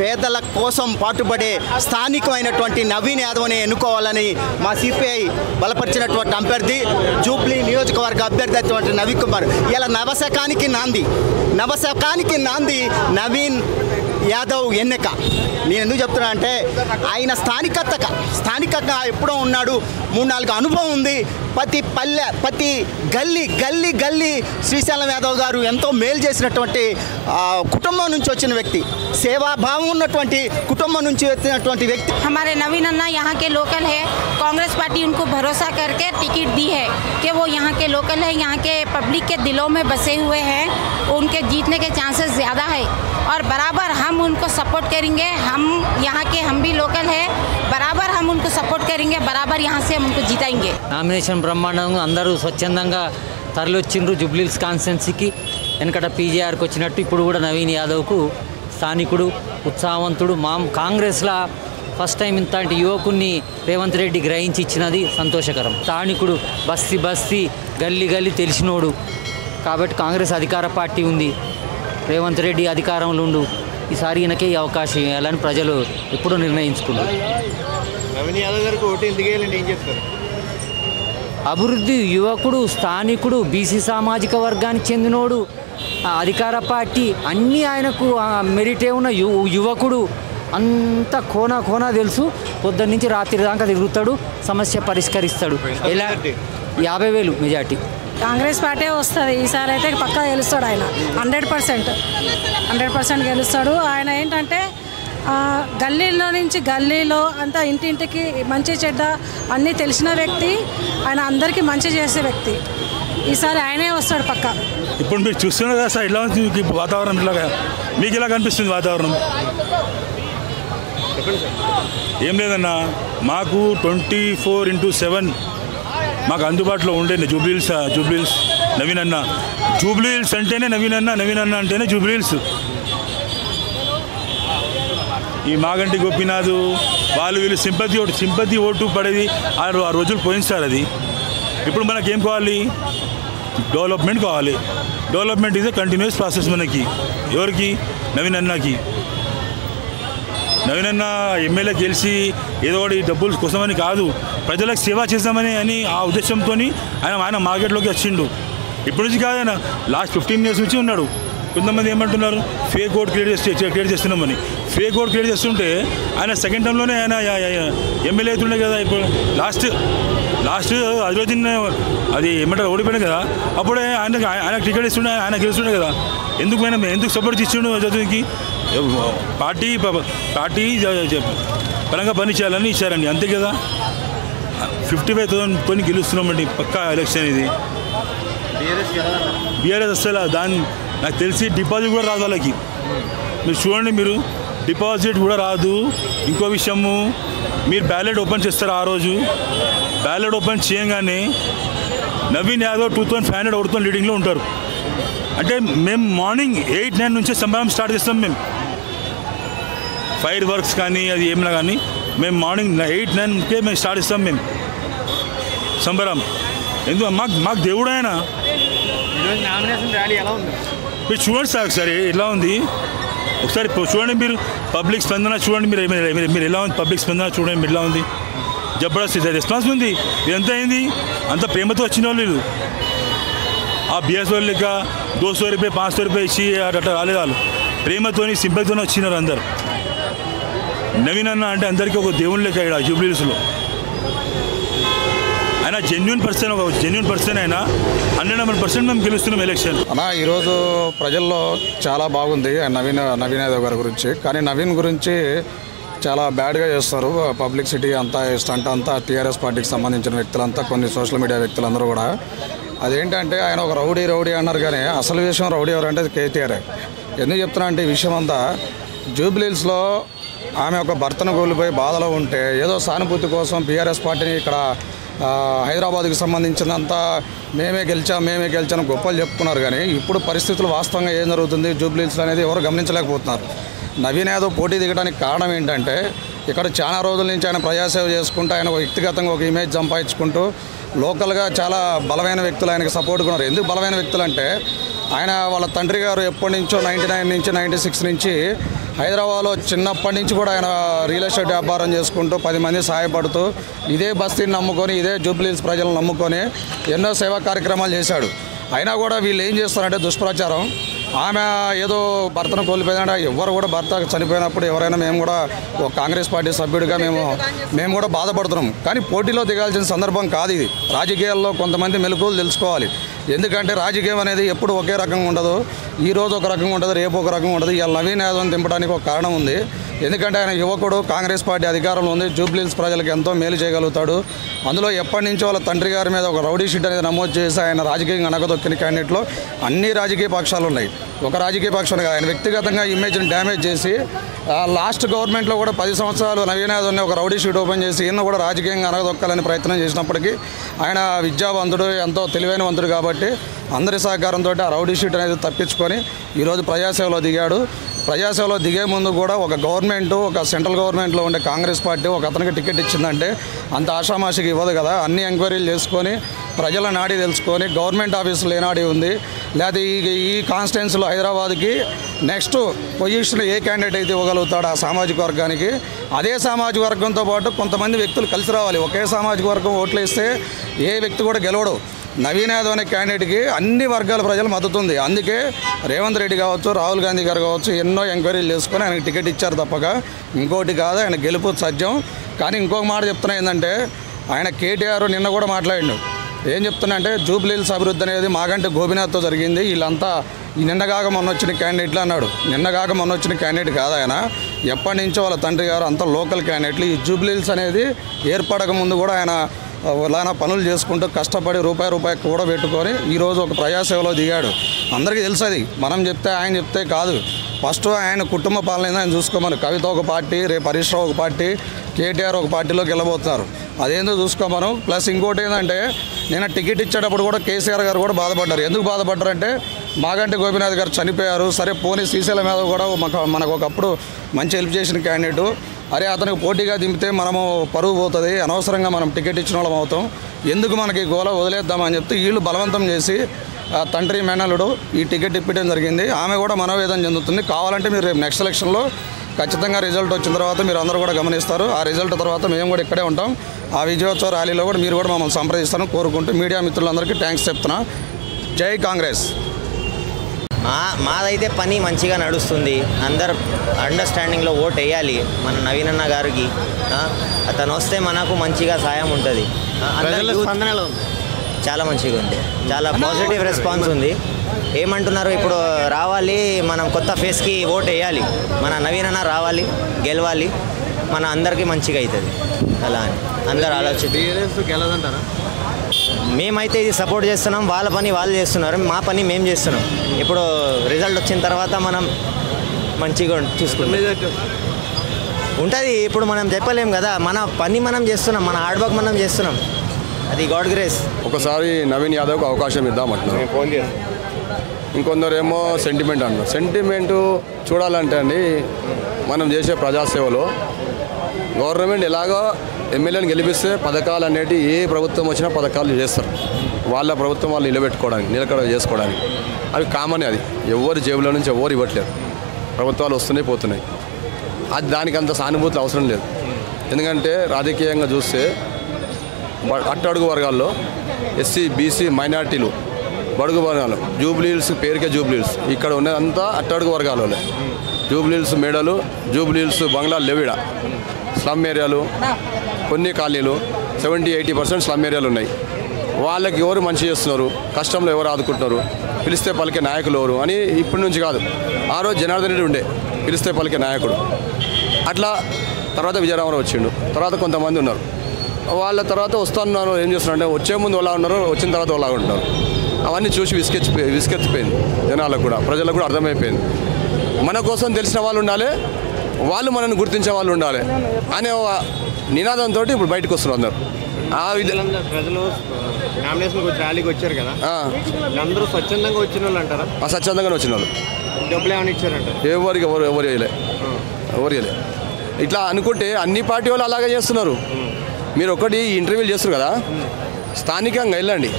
పేదల కోసం పాటుపడే స్థానికమైనటువంటి నవీన్ యాదవ్ని ఎన్నుకోవాలని మా సిపిఐ బలపరిచినటువంటి అభ్యర్థి జూబ్లీ నియోజకవర్గ అభ్యర్థి అయినటువంటి నవీన్ కుమార్ ఇలా నవశకానికి నాంది నవీన్ యాదవ్ ఎన్నిక. నేను ఎందుకు చెప్తున్నా అంటే ఆయన స్థానికంగా ఎప్పుడో ఉన్నాడు, 3-4 అనుభవం ఉంది. ప్రతి పల్లె ప్రతి గల్లీ శ్రీశైలం యాదవ్ గారు ఎంతో మేలు చేసినటువంటి కుటుంబం నుంచి వచ్చిన వ్యక్తి, సేవాభావం ఉన్నటువంటి కుటుంబం నుంచి వచ్చినటువంటి వ్యక్తి. हमारे नवीन अन्ना यहाँ के लोकल है। कांग्रेस पार्टी उनको भरोसा करके टिकट दी है कि वो यहाँ के लोकल है, यहाँ के पब्लिक के दिलों में बसे हुए हैं, उनके जीतने के चांसेस ज़्यादा है और बराबर हम उनको सपोर्ट करेंगे। हम यहाँ के हम भी लोकल है, बराबर हम उनको सपोर्ट करेंगे, बराबर यहाँ से हम उनको जिताएंगे। నామినేషన్ బ్రహ్మాండంగా అందరూ స్వచ్ఛందంగా తరలివచ్చిండ్రు జూబ్లీహిల్స్ కాన్స్టిట్యున్సీకి. వెనకట పీజీఆర్కి వచ్చినట్టు ఇప్పుడు కూడా నవీన్ యాదవ్కు స్థానికుడు, ఉత్సాహవంతుడు. కాంగ్రెస్లో ఫస్ట్ టైం ఇంతటి యువకుని రేవంత్ రెడ్డి గ్రహించి ఇచ్చినది సంతోషకరం. స్థానికుడు, బస్తీ గల్లీ తెలిసినోడు కాబట్టి కాంగ్రెస్ అధికార పార్టీ ఉంది, రేవంత్ రెడ్డి అధికారంలో ఉండు, ఈసారి ఈయనకే ఈ అవకాశం ఇవ్వాలని ప్రజలు ఎప్పుడూ నిర్ణయించుకున్నారు. నవీన్ యాదవ్ గారికి ఓటు ఎందుకు వేయాలంటే ఏం చెప్తారు? అభివృద్ధి, యువకుడు, స్థానికుడు, బీసీ సామాజిక వర్గానికి చెందినోడు, అధికార పార్టీ అన్నీ ఆయనకు మెరిటే ఉన్న యువకుడు. అంత కోనా తెలుసు. పొద్దున్న నుంచి రాత్రి దాకా తిరుగుతాడు, సమస్య పరిష్కరిస్తాడు. ఎలా 50,000 మెజార్టీ కాంగ్రెస్ పార్టీ వస్తుంది ఈసారి. అయితే పక్కా గెలుస్తాడు ఆయన, 100% గెలుస్తాడు. ఆయన ఏంటంటే గల్లీలో అంతా ఇంటింటికి మంచి చెడ్డ అన్నీ తెలిసిన వ్యక్తి ఆయన, అందరికీ మంచి చేసే వ్యక్తి. ఈసారి ఆయనే వస్తాడు పక్కా. ఇప్పుడు మీరు చూస్తున్నారు కదా సార్, ఇలా ఉంది వాతావరణం, ఇలాగా మీకు ఇలా కనిపిస్తుంది వాతావరణం? ఏం లేదన్నా, మాకు 24/7 మాకు అందుబాటులో ఉండేది జూబ్లీహిల్స్ నవీన్ అన్న. జూబ్లీహిల్స్ అంటేనే నవీన్ అన్న అంటేనే జూబ్లీహిల్స్. ఈ మాగంటి గోపీనాథ్ వీళ్ళు సింపతి ఓటు పడేది ఆ రోజులు పోయింది సార్. అది ఇప్పుడు మనకేం కావాలి? డెవలప్మెంట్ కావాలి. Development is a continuous process మనకి. ఎవరికి? నవీన్ అన్నకి. నవీన్ అన్న ఎమ్మెల్యే గెలిచి ఏదో ఒకటి డబ్బుల కోసమని కాదు, ప్రజలకు సేవ చేద్దామని ఆ ఉద్దేశంతో ఆయన మార్కెట్లోకి వచ్చిండు. ఇప్పటి నుంచి కాదు, ఆయన లాస్ట్ 15 years నుంచి ఉన్నాడు. కొంతమంది ఏమంటున్నారు, ఫేక్ ఓట్ క్రియేట్ చేస్తున్నామని. ఫేక్ ఓట్ క్రియేట్ చేస్తుంటే ఆయన సెకండ్ టర్మ్లోనే ఆయన ఎమ్మెల్యే అవుతుండే కదా. ఇప్పుడు లాస్ట్ అది రోజు అది ఏమంటారు ఓడిపోయినా కదా, అప్పుడే ఆయన టికెట్ ఇస్తుండే, ఆయన గెలుస్తుండే కదా. ఎందుకు సపోర్ట్ ఇచ్చిండు చదువుకి? పార్టీ పరంగా పని చేయాలని ఇచ్చారండి, అంతే కదా. 55,000 గెలుస్తున్నామండి పక్కా ఎలక్షన్ ఇది. బీఆర్ఎస్ వస్తేలా దాన్ని నాకు తెలిసి డిపాజిట్ కూడా రాదు వాళ్ళకి. మీరు చూడండి, మీరు డిపాజిట్ కూడా రాదు. ఇంకో విషయము, మీరు బ్యాలెట్ ఓపెన్ చేస్తారు. ఆ రోజు బ్యాలెట్ ఓపెన్ చేయగానే నవీన్ యాదవ్ 2,500 ఓటుతో లీడింగ్లో ఉంటారు. అంటే మేము మార్నింగ్ 8-9 నుంచే సంబరం స్టార్ట్ చేస్తాం. మేము ఫైర్ వర్క్స్ కానీ అది ఏమైనా కానీ మేము మార్నింగ్ 8-9కే మేము స్టార్ట్ చేస్తాం మేము సంబరం. ఎందుకు? మాకు దేవుడు ఆయన. నామినేషన్ ర్యాలీ ఎలా ఉంది? మీరు చూడండి సార్ ఒకసారి ఎలా ఉంది. ఒకసారి చూడండి, మీరు పబ్లిక్ స్పందన చూడండి. మీరు ఎలా ఉంది? పబ్లిక్ స్పందన చూడండి, మీరు ఎలా ఉంది? జబర్దస్త్ రెస్పాన్స్ ఉంది. ఇదంతా అయింది, అంత ప్రేమతో వచ్చిన వాళ్ళు. ఆ బిఎస్ వాళ్ళు లెక్క 200 రూపాయలు 500 రూపాయలు ఇచ్చి అట్లా రాలేదు. వాళ్ళు ప్రేమతోని సింపతితోనే వచ్చినారు అందరు. నవీన్ అన్న అంటే అందరికీ ఒక దేవుని లెక్క ఇక్కడ జూబ్లీహిల్స్లో. ఆయన జెన్యున్ పర్సన్ ఆయన. 100% మేము గెలుస్తున్నాం ఎలక్షన్. అన్న, ఈరోజు ప్రజల్లో చాలా బాగుంది నవీన్ యాదవ్ గారి గురించి. కానీ నవీన్ గురించి చాలా బ్యాడ్గా చేస్తారు పబ్లిసిటీ అంతా, స్టంట్ అంతా టీఆర్ఎస్ పార్టీకి సంబంధించిన వ్యక్తులంతా, కొన్ని సోషల్ మీడియా వ్యక్తులందరూ కూడా. అదేంటంటే ఆయన ఒక రౌడీ అన్నారు, కానీ అసలు విషయం రౌడీ ఎవరంటే కేటీఆర్. ఎందుకు చెప్తున్నా అంటే ఈ విషయం అంతా జూబ్లీహిల్స్లో ఆమె ఒక భర్తను కోల్పోయి బాధలో ఉంటే ఏదో సానుభూతి కోసం బీఆర్ఎస్ పార్టీని ఇక్కడ హైదరాబాద్కి సంబంధించినంతా మేమే గెలిచాం గొప్పలు చెప్పుకున్నారు. కానీ ఇప్పుడు పరిస్థితులు వాస్తవంగా ఏం జరుగుతుంది జూబ్లీహిల్స్లో అనేది ఎవరు గమనించలేకపోతున్నారు. నవీన్ యాదవ్ పోటీ దిగడానికి కారణం ఏంటంటే ఇక్కడ చాలా రోజుల నుంచి ఆయన ప్రజాసేవ చేసుకుంటూ ఆయన వ్యక్తిగతంగా ఒక ఇమేజ్ సంపాదించుకుంటూ లోకల్గా చాలా బలమైన వ్యక్తులు ఆయనకు సపోర్ట్గా ఉన్నారు. ఎందుకు బలమైన వ్యక్తులు అంటే ఆయన వాళ్ళ తండ్రి గారు ఎప్పటి నుంచో 99 నుంచి 96 నుంచి హైదరాబాద్లో చిన్నప్పటి నుంచి కూడా ఆయన రియల్ ఎస్టేట్ వ్యాపారం చేసుకుంటూ 10 మంది సహాయపడుతూ ఇదే బస్తీని నమ్ముకొని ఇదే జూబ్లీహిల్స్ ప్రజలను నమ్ముకొని ఎన్నో సేవా కార్యక్రమాలు చేశాడు. అయినా కూడా వీళ్ళు ఏం చేస్తారంటే దుష్ప్రచారం. ఆమె ఏదో భర్తను కోల్పోయిందంటే ఎవరు కూడా భర్త చనిపోయినప్పుడు ఎవరైనా మేము కూడా ఒక కాంగ్రెస్ పార్టీ సభ్యుడిగా మేము కూడా బాధపడుతున్నాం. కానీ పోటీలో దిగాల్సిన సందర్భం కాదు ఇది. రాజకీయాల్లో కొంతమంది మెలకువలు తెలుసుకోవాలి. ఎందుకంటే రాజకీయం అనేది ఎప్పుడు ఒకే రకంగా ఉండదు. ఈరోజు ఒక రకంగా ఉంటుంది, రేపు ఒక రకంగా ఉంటుంది. ఇవాళ నవీన్ యాదవ్ని దింపడానికి ఒక కారణం ఉంది. ఎందుకంటే ఆయన యువకుడు, కాంగ్రెస్ పార్టీ అధికారంలో ఉంది, జూబ్లీహిల్స్ ప్రజలకు ఎంతో మేలు చేయగలుగుతాడు. అందులో ఎప్పటి నుంచో వాళ్ళ తండ్రి గారి మీద ఒక రౌడీ షీట్ అనేది నమోదు చేసి ఆయన రాజకీయంగా అనగదొక్కిన క్యాండిడేట్లో అన్ని రాజకీయ పక్షాలు ఉన్నాయి. ఒక రాజకీయ పక్షం ఆయన వ్యక్తిగతంగా ఇమేజ్ని డ్యామేజ్ చేసి లాస్ట్ గవర్నమెంట్లో కూడా 10 సంవత్సరాలు నవీన్ యాదవ్ని ఒక రౌడీ షీట్ ఓపెన్ చేసి ఈయన కూడా రాజకీయంగా అనగదొక్కాలని ప్రయత్నం చేసినప్పటికీ ఆయన విద్యావంతుడు, ఎంతో తెలివైనవంతుడు కాబట్టి అందరి సహకారంతో ఆ రౌడీ షీట్ అనేది తప్పించుకొని ఈరోజు ప్రజాసేవలో దిగాడు. ప్రజాసేవలో దిగే ముందు కూడా ఒక గవర్నమెంట్, ఒక సెంట్రల్ గవర్నమెంట్లో ఉండే కాంగ్రెస్ పార్టీ ఒక అతనికి టికెట్ ఇచ్చిందంటే అంత ఆషామాషికి ఇవ్వదు కదా. అన్ని ఎంక్వైరీలు చేసుకొని ప్రజల నాడి తెలుసుకొని గవర్నమెంట్ ఆఫీసులో ఏనాడి ఉంది, లేదా ఈ కాన్స్టిట్యున్సీలో హైదరాబాద్కి నెక్స్ట్ పొజిషన్ ఏ క్యాండిడేట్ అయితే ఇవ్వగలుగుతాడు ఆ సామాజిక వర్గానికి, అదే సామాజిక వర్గంతో పాటు కొంతమంది వ్యక్తులు కలిసి రావాలి. ఒకే సామాజిక వర్గం ఓట్లు వేస్తే ఏ వ్యక్తి కూడా గెలవడు. నవీన్ యాదవ్ అనే క్యాండిడేట్కి అన్ని వర్గాల ప్రజలు మద్దతు ఉంది. అందుకే రేవంత్ రెడ్డి కావచ్చు, రాహుల్ గాంధీ గారు కావచ్చు ఎన్నో ఎంక్వైరీలు చేసుకొని ఆయనకి టికెట్ ఇచ్చారు తప్పక ఇంకోటి కాదు. ఆయన గెలుపు సత్యం. కానీ ఇంకొక మాట చెప్తున్నా ఏంటంటే ఆయన కేటీఆర్ నిన్న కూడా మాట్లాడిండు. ఏం చెప్తున్నా అంటే జూబ్లీహిల్స్ అభివృద్ధి అనేది మాగంటి గోపీనాథ్తో జరిగింది, వీళ్ళంతా నిన్నగాక మొన్న వచ్చిన క్యాండిడేట్లు అన్నాడు. నిన్నగాక మొన్న వచ్చిన క్యాండిడేట్ కాదు ఆయన, ఎప్పటి నుంచో వాళ్ళ తండ్రి గారు అంతా లోకల్ క్యాండిడేట్లు. ఈ జూబ్లీహిల్స్ అనేది ఏర్పడక ముందు కూడా ఆయన పనులు చేసుకుంటూ కష్టపడి రూపాయి కూడబెట్టుకొని ఈరోజు ఒక ప్రజాసేవలో దిగాడు. అందరికీ తెలుసు అది, మనం చెప్తే ఆయన చెప్తే కాదు. ఫస్ట్ ఆయన కుటుంబ పాలన ఆయన చూసుకోమని. కవిత ఒక పార్టీ, రేపు హరీష్ రావు ఒక పార్టీ, కేటీఆర్ ఒక పార్టీలోకి వెళ్ళబోతున్నారు. అదేందో చూసుకోమను. ప్లస్ ఇంకోటి ఏంటంటే నేను టికెట్ ఇచ్చేటప్పుడు కూడా కేసీఆర్ గారు కూడా బాధపడ్డారు. ఎందుకు బాధపడ్డారంటే మాగంటి గోపీనాథ్ గారు చనిపోయారు, సరే పోనీ శ్రీశైలం మీద కూడా మనకు ఒకప్పుడు మంచి హెల్ప్ చేసిన క్యాండిడేటు, అరే అతనికి పోటీగా దింపితే మనము పరువు పోతుంది, అనవసరంగా మనం టికెట్ ఇచ్చిన వాళ్ళం అవుతాం, ఎందుకు మనకి గోల వదిలేద్దామని చెప్తే వీళ్ళు బలవంతం చేసి తండ్రి మేనలుడు ఈ టికెట్ ఇప్పించడం జరిగింది. ఆమె కూడా మనోవేదన చెందుతుంది. కావాలంటే మీరు రేపు నెక్స్ట్ ఎలక్షన్లో ఖచ్చితంగా రిజల్ట్ వచ్చిన తర్వాత మీరు అందరూ కూడా గమనిస్తారు. ఆ రిజల్ట్ తర్వాత మేము కూడా ఇక్కడే ఉంటాం. ఆ విజయోత్సవ ర్యాలీలో కూడా మీరు కూడా మమ్మల్ని సంప్రదిస్తారని కోరుకుంటూ మీడియా మిత్రులందరికీ థ్యాంక్స్ చెప్తున్నా. జై కాంగ్రెస్. మాదైతే పని మంచిగా నడుస్తుంది. అందరు అండర్స్టాండింగ్లో ఓట్ వేయాలి మన నవీన్ అన్న గారికి. అతను వస్తే మనకు మంచిగా సాయం ఉంటుంది. చాలా మంచిగా ఉంది, చాలా పాజిటివ్ రెస్పాన్స్ ఉంది. ఏమంటున్నారు ఇప్పుడు రావాలి, మనం కొత్త ఫేస్కి ఓట్ వేయాలి, మన నవీన్ అన్న రావాలి, గెలవాలి, మన అందరికీ మంచిగా అవుతుంది. అలా అని అందరు ఆలోచించారు. మేమైతే ఇది సపోర్ట్ చేస్తున్నాం, వాళ్ళ పని వాళ్ళు చేస్తున్నారు, మా పని మేము చేస్తున్నాం. ఇప్పుడు రిజల్ట్ వచ్చిన తర్వాత మనం మంచిగా చూసుకుంటాం ఉంటుంది. ఇప్పుడు మనం చెప్పలేం కదా, మన పని మనం చేస్తున్నాం, మన హార్డ్ వర్క్ మనం చేస్తున్నాం, అది గాడ్ గ్రేస్. ఒకసారి నవీన్ యాదవ్కి అవకాశం ఇద్దామంటున్నారు. ఇంకొందరేమో సెంటిమెంట్ అంటారు. సెంటిమెంటు చూడాలంటే అండి, మనం చేసే ప్రజాసేవలో గవర్నమెంట్ ఎలాగో ఎమ్మెల్యేని గెలిపిస్తే పథకాలు అనేవి ఏ ప్రభుత్వం వచ్చినా పథకాలు చేస్తారు. వాళ్ళ ప్రభుత్వం వాళ్ళు నిలకడ చేసుకోవడానికి అవి కామన్. అది ఎవరి జేబులో నుంచి ఎవరు ఇవ్వట్లేదు, ప్రభుత్వాలు వస్తున్నాయి పోతున్నాయి. అది దానికి అంత సానుభూతి అవసరం లేదు. ఎందుకంటే రాజకీయంగా చూస్తే అట్టడుగు వర్గాల్లో ఎస్సీ, బీసీ, మైనార్టీలు, బడుగు వర్గాలు, జూబ్లీహిల్స్ పేరుకే జూబ్లీహిల్స్, ఇక్కడ ఉన్నదంతా అట్టడుగు వర్గాలు. జూబ్లీహిల్స్ మేడలు, జూబ్లీహిల్స్ బంగ్లాలు లేవిడ, స్లమ్ ఏరియాలు, కొన్ని కాలనీలు 70-80% స్లమ్ ఏరియాలు ఉన్నాయి. వాళ్ళకి ఎవరు మంచి చేస్తున్నారు, కష్టంలో ఎవరు ఆదుకుంటున్నారు, పిలిస్తే పలికే నాయకులు ఎవరు అని ఇప్పటి నుంచి కాదు, ఆ రోజు జనార్దన్ రెడ్డి ఉండే పిలిస్తే పలికే నాయకుడు. అట్లా తర్వాత విజయరామరావు వచ్చిండు, తర్వాత కొంతమంది ఉన్నారు. వాళ్ళ తర్వాత వస్తున్నారు, ఏం చేస్తున్నారంటే వచ్చే ముందు ఎలా ఉన్నారు, వచ్చిన తర్వాత ఎలా ఉంటున్నారు. అవన్నీ చూసి విసుకెత్తిపోయింది జనాలకు కూడా, ప్రజలకు కూడా అర్థమైపోయింది. మన కోసం తెలిసిన వాళ్ళు ఉండాలి, వాళ్ళు మనల్ని గుర్తించే వాళ్ళు ఉండాలి అనే నినాదంతో ఇప్పుడు బయటకు వస్తున్నారు అందరు. ఆ విధంగా ప్రజలు నామినేషన్కి వచ్చి ర్యాలీకి వచ్చారు కదా, అందరూ స్వచ్ఛందంగా వచ్చిన వాళ్ళు అంటారా? స్వచ్ఛందంగానే వచ్చిన వాళ్ళు. డబ్బులు ఏమైనా ఇచ్చారంట? ఎవరు వేయలే. ఇట్లా అనుకుంటే అన్ని పార్టీ వాళ్ళు అలాగే చేస్తున్నారు. మీరు ఒకటి ఇంటర్వ్యూలు చేస్తారు కదా, స్థానికంగా వెళ్ళండి,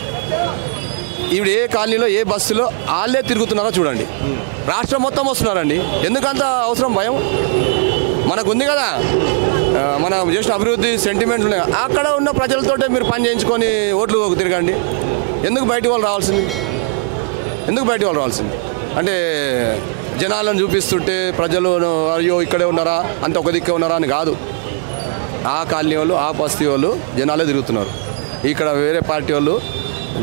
ఈవిడ ఏ కాలనీలో ఏ బస్సులో వాళ్ళే తిరుగుతున్నారో చూడండి. రాష్ట్రం మొత్తం వస్తున్నారండి. ఎందుకంత అవసరం భయం? మనకు ఉంది కదా, మనం చేసిన అభివృద్ధి సెంటిమెంట్లు ఉన్నాయి. అక్కడ ఉన్న ప్రజలతోటే మీరు పని చేయించుకొని ఓట్లు తిరగండి. ఎందుకు బయటి వాళ్ళు రావాల్సింది? అంటే జనాలను చూపిస్తుంటే ప్రజలు అయ్యో ఇక్కడే ఉన్నారా, అంత ఒక దిక్కే ఉన్నారా అని కాదు. ఆ కాలనీ వాళ్ళు, ఆ బస్తీ వాళ్ళు జనాలే తిరుగుతున్నారు. ఇక్కడ వేరే పార్టీ వాళ్ళు,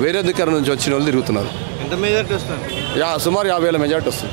వేరే దగ్గర నుంచి వచ్చిన వాళ్ళు తిరుగుతున్నారు. ఎంత మెజారిటీ వస్తుంది? సుమారు 50,000 మెజారిటీ వస్తుంది.